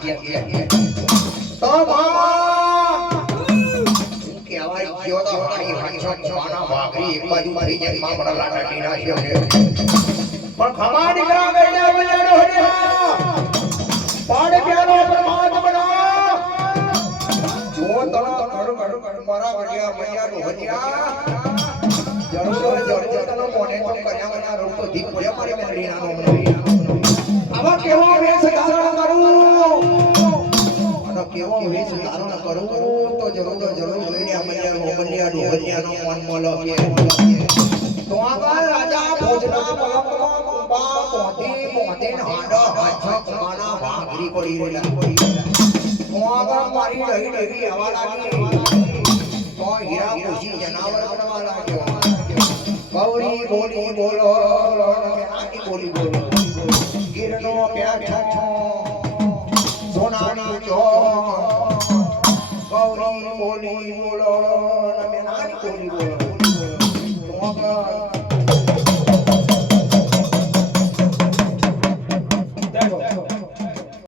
તો કેવાય ગયો તો ભાઈ હંસો માના વાઘરી એક બાજુ મારી જેમ માં બડા લાટા ટીના છે પણ ખમા દીકરા ગઈડા બજાડો હરિયા પાડ પ્યારો પરમાત્મા જો તણા કડ મારા ગડિયા મૈયા રોહરિયા જળો તનો મોને તો કર્યા મના રૂપ તો દીપ પડ્યા મારી મેલડી નાનો આવા કેવો વેશ ધારણ કરું કેવો વેશ ધારણ કરું તો જરૂર ગઈડા મૈયા રોહરિયા નો મન મોલો કે તો આગળ રાજા ભોજના પલકમાં કુંભા પોતે હાડો હાથ માના વાઘરી પડી રહેલા તો આગળ મારી રહી દેવી આવા લાગી તો હીરા પૂછી જનાવર બનવા લાગ્યો ગૌરી બોલી બોલો આની બોલી બોલો ગીરનો પ્યાઠો સોનાની ચો ગૌરી બોલી બોલો આની બોલી બોલો